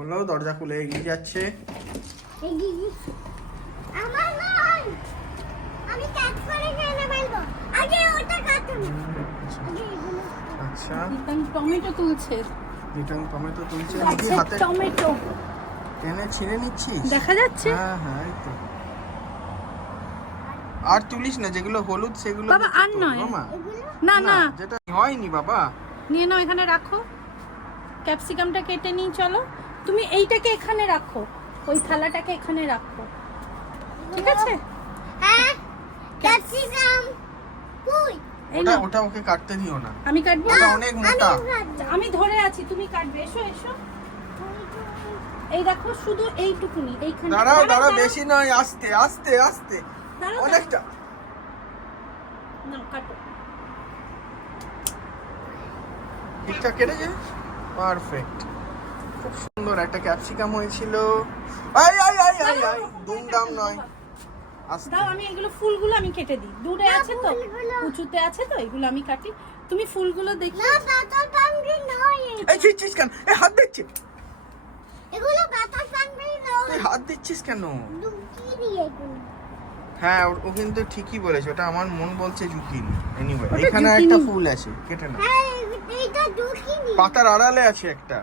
হলো দরজা খুলে এগিয়ে যাচ্ছে। এগুলো আচ্ছা। টমেটো তুলছে। রিটার্ন টমেটো তুলছে। দিদি হাতে টমেটো। টেনে ছিঁড়ে নিচ্ছিস? দেখা যাচ্ছে। হ্যাঁ হ্যাঁ এই তো। আর তুলিস না যেগুলো হলুদ সেগুলো বাবা, আর নয়। না না। যেটা হয়নি বাবা। নিয়ে নাও এখানে রাখো। ক্যাপসিকামটা কেটে নিই চলো। তুমি এইটাকে এখানে রাখো। ওই থালাটাকে এখানে রাখো। ঠিক আছে? হ্যাঁ। ক্যাপসিকাম কুই? ওটা ওটা ওকে কাটতে দিও না। আমি কাটবো? ওটা অনেক মোটা। আমি ধরে আছি তুমি কাটবে। এসো এসো। এই দেখো শুধু এইটুকুনি এইখানে দাঁড়াও দাঁড়াও বেশি নয় আস্তে আস্তে আস্তে। অনেকটা। নাও কাটো। ঠিকঠাক কেটেছে পারফেক্ট। খুব সুন্দর একটা ক্যাপসিকাম হয়েছিল। আই আই আই আই আই দুমদাম নয়। দাও আমি এগুলো ফুলগুলো আমি কেটে দিই। দূরে আছে তো? উঁচুতে আছে তো? এগুলো আমি কাটি। তুমি ফুলগুলো দেখি। না বাতাস পাঙ্গি নয়। এই ছিচ্ছিস কেন? এই হাত দিচ্ছিস এগুলো বাতাস পাঙ্গি নয়। হাত দিচ্ছিস কেন? লুকিয়ে এগুলো। হ্যাঁ ও- কিন্তু ঠিকই বলেছে। ওটা আমার মন বলছে জুকিনি এনিওয়ে এখানে একটা ফুল আছে কেটে না হ্যাঁ পাতার আড়ালে আছে একটা।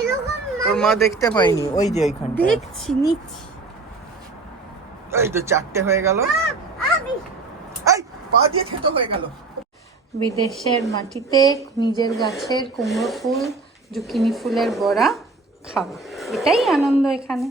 এরকম না তোর মা দেখতে পাইনি ওই যে ওইখানটা দেখছি নিচ্ছি। এই তো চারটে হয়ে গেল। এই পা দিয়ে থেতো হয়ে গেল। বিদেশের মাটিতে নিজের গাছের কুমড়ো ফুল জুকিনি ফুলের বড়া খাওয়া। এটাই আনন্দ এখানে।